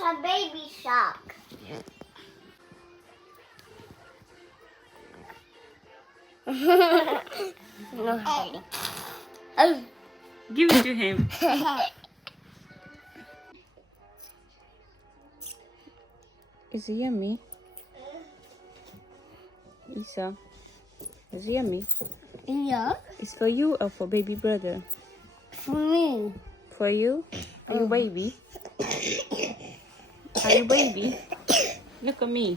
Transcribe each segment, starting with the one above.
wants a baby shark. No. Oh. Give it to him. Is it yummy? Essa, is it yummy? Yeah, It's for you or for baby brother? for me. For you? Are you baby? Are you baby? Look at me.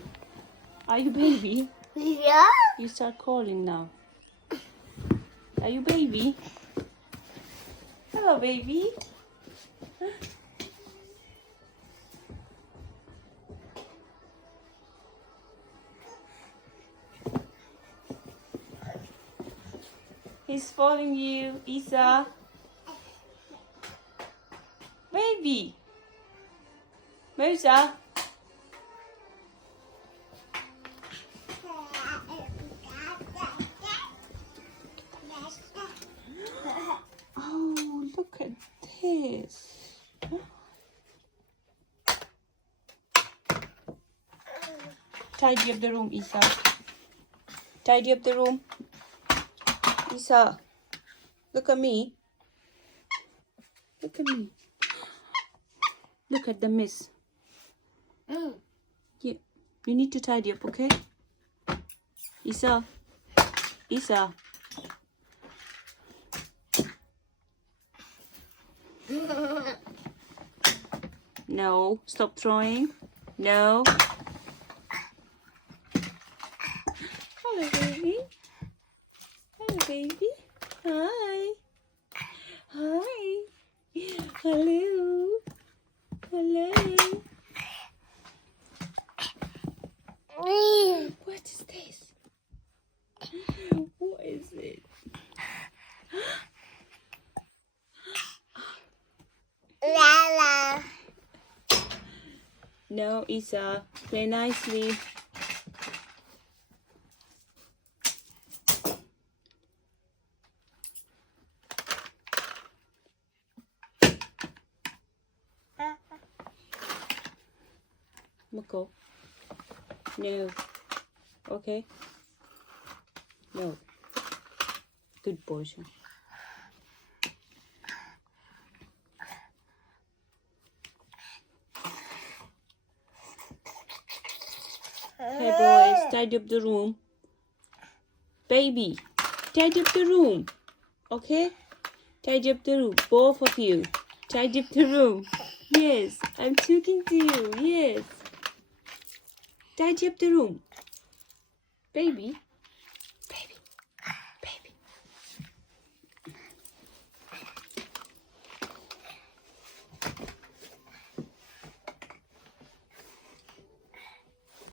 Are you baby? Yeah? You start calling now. Are you baby? Hello, baby. He's following you, Essa. Baby. Musa. Oh, look at this. Tidy up the room, Essa. Tidy up the room. Essa, look at me. Look at me. Look at the mess. Yeah, you need to tidy up, okay? Essa. Essa. No, stop throwing. No. Hello, baby. Hello, baby. Hi. Hi. Hello. Hello. What is this? What is it? Lala. No, Essa. Play nicely. Mako. No. Okay. No. Good portion. Hey boys, tidy up the room. Baby, tidy up the room. Okay? Tidy up the room. Both of you. Tidy up the room. Yes, I'm talking to you. Yes. Tidy up the room. Baby.